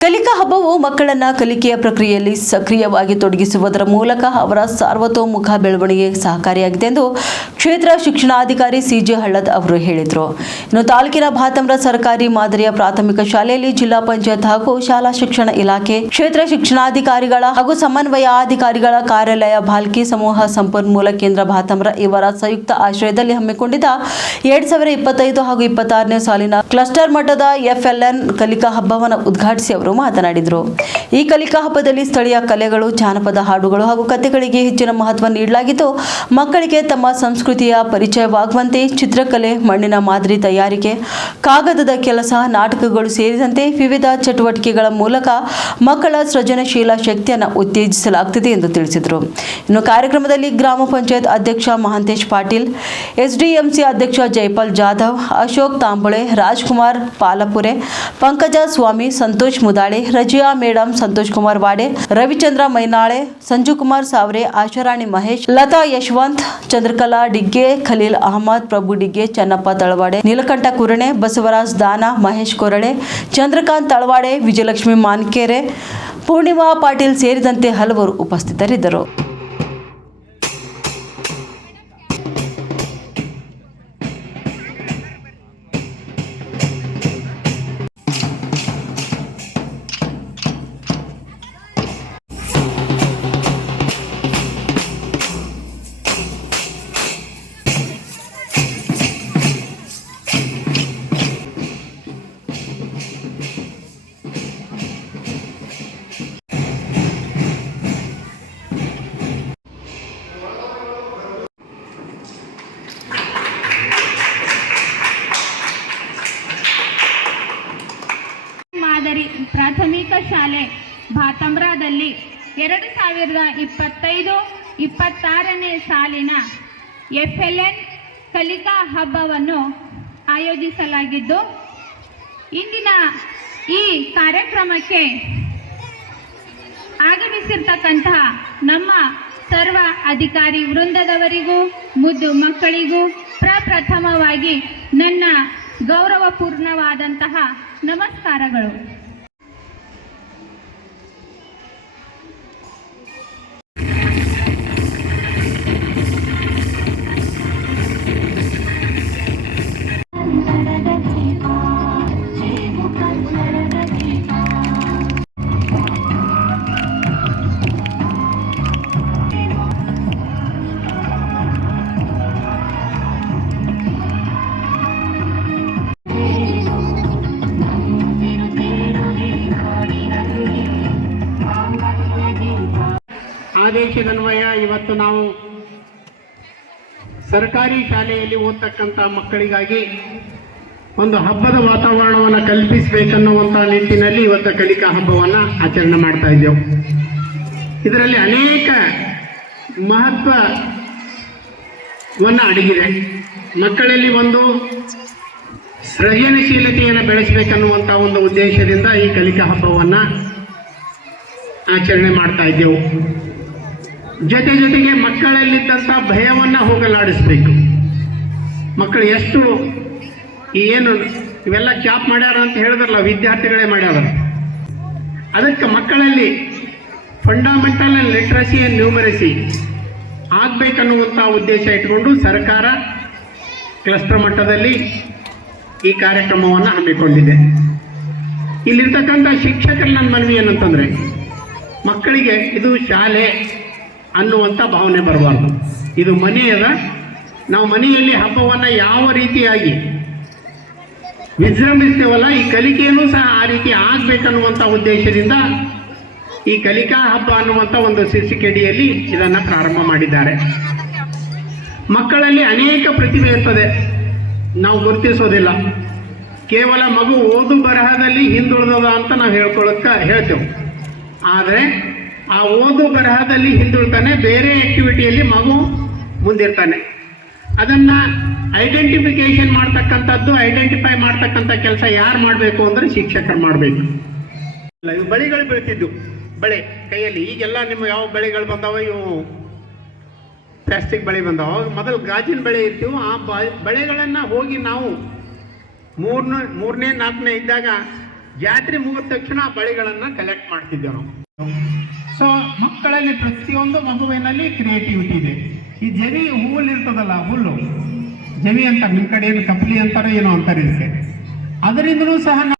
ಕಲಿಕಾ ಹಬ್ಬವು ಮಕ್ಕಳನ್ನ ಕಲಿಕೆಯ ಪ್ರಕ್ರಿಯೆಯಲ್ಲಿ ಸಕ್ರಿಯವಾಗಿ ತೊಡಗಿಸುವುದರ ಮೂಲಕ ಅವರ ಸಾರ್ವತೋಮುಖ ಬೆಳವಣಿಗೆಗೆ ಸಹಕಾರಿಯಾಗಿದೆ ಎಂದು ಕ್ಷೇತ್ರ ಶಿಕ್ಷಣಾಧಿಕಾರಿ ಸಿಜೆ ಹಳ್ಳದ್ ಅವರು ಹೇಳಿದರು. ಇನ್ನು ತಾಲೂಕಿನ ಭಾತಮ್ರ ಸರ್ಕಾರಿ ಮಾದರಿಯ ಪ್ರಾಥಮಿಕ ಶಾಲೆಯಲ್ಲಿ ಜಿಲ್ಲಾ ಪಂಚಾಯತ್ ಹಾಗೂ ಶಾಲಾ ಶಿಕ್ಷಣ ಇಲಾಖೆ, ಕ್ಷೇತ್ರ ಶಿಕ್ಷಣಾಧಿಕಾರಿಗಳ ಹಾಗೂ ಸಮನ್ವಯಾಧಿಕಾರಿಗಳ ಕಾರ್ಯಾಲಯ, ಭಾಲ್ಕಿ ಸಮೂಹ ಸಂಪನ್ಮೂಲ ಕೇಂದ್ರ ಭಾತಮ್ರ ಇವರ ಸಂಯುಕ್ತ ಆಶ್ರಯದಲ್ಲಿ ಹಮ್ಮಿಕೊಂಡಿದ್ದ ಎರಡ್ ಸಾವಿರದ ಇಪ್ಪತ್ತೈದು ಹಾಗೂ ಇಪ್ಪತ್ತಾರನೇ ಸಾಲಿನ ಕ್ಲಸ್ಟರ್ ಮಟ್ಟದ ಎಫ್ಎಲ್ಎನ್ ಕಲಿಕಾ ಹಬ್ಬವನ್ನು ಉದ್ಘಾಟಿಸಿ ಅವರು ಮಾತನಾಡಿದರು ಈ ಕಲಿಕಾ ಹಬ್ಬದಲ್ಲಿ ಸ್ಥಳೀಯ ಕಲೆಗಳು, ಜಾನಪದ ಹಾಡುಗಳು ಹಾಗೂ ಕಥೆಗಳಿಗೆ ಹೆಚ್ಚಿನ ಮಹತ್ವ ನೀಡಲಾಗಿದ್ದು, ಮಕ್ಕಳಿಗೆ ತಮ್ಮ ಸಂಸ್ಕೃತಿಯ ಪರಿಚಯವಾಗುವಂತೆ ಚಿತ್ರಕಲೆ, ಮಣ್ಣಿನ ಮಾದರಿ ತಯಾರಿಕೆ, ಕಾಗದದ ಕೆಲಸ, ನಾಟಕಗಳು ಸೇರಿದಂತೆ ವಿವಿಧ ಚಟುವಟಿಕೆಗಳ ಮೂಲಕ ಮಕ್ಕಳ ಸೃಜನಶೀಲ ಶಕ್ತಿಯನ್ನು ಉತ್ತೇಜಿಸಲಾಗುತ್ತಿದೆ ಎಂದು ತಿಳಿಸಿದರು. ಇನ್ನು ಕಾರ್ಯಕ್ರಮದಲ್ಲಿ ಗ್ರಾಮ ಪಂಚಾಯತ್ ಅಧ್ಯಕ್ಷ ಮಹಾಂತೇಶ್ ಪಾಟೀಲ್, ಎಸ್ಡಿಎಂಸಿ ಅಧ್ಯಕ್ಷ ಜೈಪಾಲ್ ಜಾಧವ್, ಅಶೋಕ್ ತಾಂಬಳೆ, ರಾಜ್ಕುಮಾರ್ ಪಾಲಪುರೆ, ಪಂಕಜ ಸ್ವಾಮಿ, ಸಂತೋಷ್ ಮುದಾಳೆ ರಜಿಯಾ ಮೇಡಂ ಸಂತೋಷ್ ಕುಮಾರ್ ವಾಡೆ, ರವಿಚಂದ್ರ ಮೈನಾಳೆ, ಸಂಜು ಕುಮಾರ್ ಸಾವ್ರೆ, ಆಶಾರಾಣಿ ಮಹೇಶ್, ಲತಾ ಯಶವಂತ್, ಚಂದ್ರಕಲಾ ಡಿಗ್ಗೆ, ಖಲೀಲ್ ಅಹಮದ್, ಪ್ರಭು ಡಿಗ್ಗೆ, ಚನ್ನಪ್ಪ ತಳವಾಡೆ, ನೀಲಕಂಠ ಕುರಣೆ, ಬಸವರಾಜ್ ದಾನ, ಮಹೇಶ್ ಕೊರಳೆ ಚಂದ್ರಕಾಂತ್ ತಳವಾಡೆ, ವಿಜಯಲಕ್ಷ್ಮಿ ಮಾನ್ಕೆರೆ, ಪೂರ್ಣಿಮಾ ಪಾಟೀಲ್ ಸೇರಿದಂತೆ ಹಲವರು ಉಪಸ್ಥಿತರಿದ್ದರು. ಪ್ರಾಥಮಿಕ ಶಾಲೆ ಬಾತಂಬ್ರಾದಲ್ಲಿ ಎರಡು ಸಾವಿರದ ಇಪ್ಪತ್ತೈದು ಇಪ್ಪತ್ತಾರನೇ ಸಾಲಿನ ಎಫ್ ಎಲ್ ಕಲಿಕಾ ಹಬ್ಬವನ್ನು ಆಯೋಜಿಸಲಾಗಿದ್ದು, ಇಂದಿನ ಈ ಕಾರ್ಯಕ್ರಮಕ್ಕೆ ಆಗಮಿಸಿರ್ತಕ್ಕಂತಹ ನಮ್ಮ ಸರ್ವ ಅಧಿಕಾರಿ ವೃಂದದವರಿಗೂ, ಮುದ್ದು ಮಕ್ಕಳಿಗೂ ಪ್ರಪ್ರಥಮವಾಗಿ ನನ್ನ ಗೌರವಪೂರ್ಣವಾದಂತಹ ನಮಸ್ಕಾರಗಳು. ಆದೇಶದನ್ವಯ ಇವತ್ತು ನಾವು ಸರ್ಕಾರಿ ಶಾಲೆಯಲ್ಲಿ ಓದ್ತಕ್ಕಂಥ ಮಕ್ಕಳಿಗಾಗಿ ಒಂದು ಹಬ್ಬದ ವಾತಾವರಣವನ್ನು ಕಲ್ಪಿಸಬೇಕನ್ನುವಂಥ ನಿಟ್ಟಿನಲ್ಲಿ ಇವತ್ತು ಕಲಿಕಾ ಹಬ್ಬವನ್ನು ಆಚರಣೆ ಮಾಡ್ತಾ ಇದ್ದೇವೆ. ಇದರಲ್ಲಿ ಅನೇಕ ಮಹತ್ವವನ್ನು ಅಡಗಿದೆ. ಮಕ್ಕಳಲ್ಲಿ ಒಂದು ಸೃಜನಶೀಲತೆಯನ್ನು ಬೆಳೆಸಬೇಕನ್ನುವಂಥ ಒಂದು ಉದ್ದೇಶದಿಂದ ಈ ಕಲಿಕಾ ಹಬ್ಬವನ್ನು ಆಚರಣೆ ಮಾಡ್ತಾ ಇದ್ದೆವು. ಜೊತೆ ಜೊತೆಗೆ ಮಕ್ಕಳಲ್ಲಿದ್ದಂಥ ಭಯವನ್ನು ಹೋಗಲಾಡಿಸ್ಬೇಕು. ಮಕ್ಕಳು ಎಷ್ಟು ಏನು ಇವೆಲ್ಲ ಚಾಪ್ ಮಾಡ್ಯಾರ ಅಂತ ಹೇಳಿದ್ರಲ್ಲ, ವಿದ್ಯಾರ್ಥಿಗಳೇ ಮಾಡ್ಯಾರ. ಅದಕ್ಕೆ ಮಕ್ಕಳಲ್ಲಿ ಫಂಡಮೆಂಟಲ್ ಲಿಟ್ರಸಿ ಆ್ಯಂಡ್ ನ್ಯೂಮರಸಿ ಆಗಬೇಕನ್ನುವಂಥ ಉದ್ದೇಶ ಇಟ್ಕೊಂಡು ಸರ್ಕಾರ ಕ್ಲಸ್ಟರ್ ಮಟ್ಟದಲ್ಲಿ ಈ ಕಾರ್ಯಕ್ರಮವನ್ನು ಹಮ್ಮಿಕೊಂಡಿದೆ. ಇಲ್ಲಿರ್ತಕ್ಕಂಥ ಶಿಕ್ಷಕರ ನನ್ನ ಮನವಿ ಏನಂತಂದರೆ ಮಕ್ಕಳಿಗೆ ಇದು ಶಾಲೆ ಅನ್ನುವಂಥ ಭಾವನೆ ಬರಬಾರ್ದು. ಇದು ಮನೆ ಅದ ನಾವು ಮನೆಯಲ್ಲಿ ಹಬ್ಬವನ್ನು ಯಾವ ರೀತಿಯಾಗಿ ವಿಜೃಂಭಿಸ್ತೇವಲ್ಲ, ಈ ಕಲಿಕೆಯೂ ಸಹ ಆ ರೀತಿ ಆಗಬೇಕನ್ನುವಂಥ ಉದ್ದೇಶದಿಂದ ಈ ಕಲಿಕಾ ಹಬ್ಬ ಅನ್ನುವಂಥ ಒಂದು ಶೀರ್ಷಿಕೆಡಿಯಲ್ಲಿ ಇದನ್ನು ಪ್ರಾರಂಭ ಮಾಡಿದ್ದಾರೆ. ಮಕ್ಕಳಲ್ಲಿ ಅನೇಕ ಪ್ರತಿಭೆ ಇರ್ತದೆ. ನಾವು ಗುರುತಿಸೋದಿಲ್ಲ. ಕೇವಲ ಮಗು ಓದು ಬರಹದಲ್ಲಿ ಹಿಂದುಳಿದದ ಅಂತ ನಾವು ಹೇಳ್ಕೊಳಕ್ಕೆ ಹೇಳ್ತೇವೆ. ಆದರೆ ಆ ಓದು ಬರಹದಲ್ಲಿ ಹಿಂದುಳ್ತಾನೆ, ಬೇರೆ ಆಕ್ಟಿವಿಟಿಯಲ್ಲಿ ಮಗು ಮುಂದಿರ್ತಾನೆ. ಅದನ್ನು ಐಡೆಂಟಿಫಿಕೇಶನ್ ಮಾಡ್ತಕ್ಕಂಥದ್ದು ಐಡೆಂಟಿಫೈ ಮಾಡ್ತಕ್ಕಂಥ ಕೆಲಸ ಯಾರು ಮಾಡಬೇಕು ಅಂದರೆ ಶಿಕ್ಷಕರು ಮಾಡಬೇಕು. ಇವು ಬಳಿಗಳು ಬೀಳ್ತಿದ್ದು ಬಳೆ, ಕೈಯಲ್ಲಿ. ಈಗೆಲ್ಲ ನಿಮ್ಮ ಯಾವ ಬಳೆಗಳು ಬಂದಾವ? ಇವು ಪ್ಲಾಸ್ಟಿಕ್ ಬಳೆ ಬಂದಾವ. ಮೊದಲು ಗಾಜಿನ ಬಳೆ ಇತ್ತು ಆ ಬಳೆಗಳನ್ನು ಹೋಗಿ ನಾವು ಮೂರನೇ ಮೂರನೇ, ನಾಲ್ಕನೇ ಇದ್ದಾಗ ಜಾತ್ರೆ ಮುಗಿದ ತಕ್ಷಣ ಆ ಬಳೆಗಳನ್ನು ಕಲೆಕ್ಟ್ ಮಾಡ್ತಿದ್ದೆವು ನಾವು. ಮಕ್ಕಳಲ್ಲಿ ಪ್ರತಿಯೊಂದು ಮಗುವಿನಲ್ಲಿ ಕ್ರಿಯೇಟಿವಿಟಿ ಇದೆ. ಈ ಜವಿ ಹೂವಲ್ಲಿ ಇರ್ತದಲ್ಲ ಹುಲ್ಲು. ಜವಿ ಅಂತ ನಿಮ್ಮ ಕಡೆ ಏನು ಕಪ್ಲಿ ಅಂತಾರೋ ಏನೋ ಅಂತಾರೆ ಇದಕ್ಕೆ ಅದರಿಂದಲೂ ಸಹ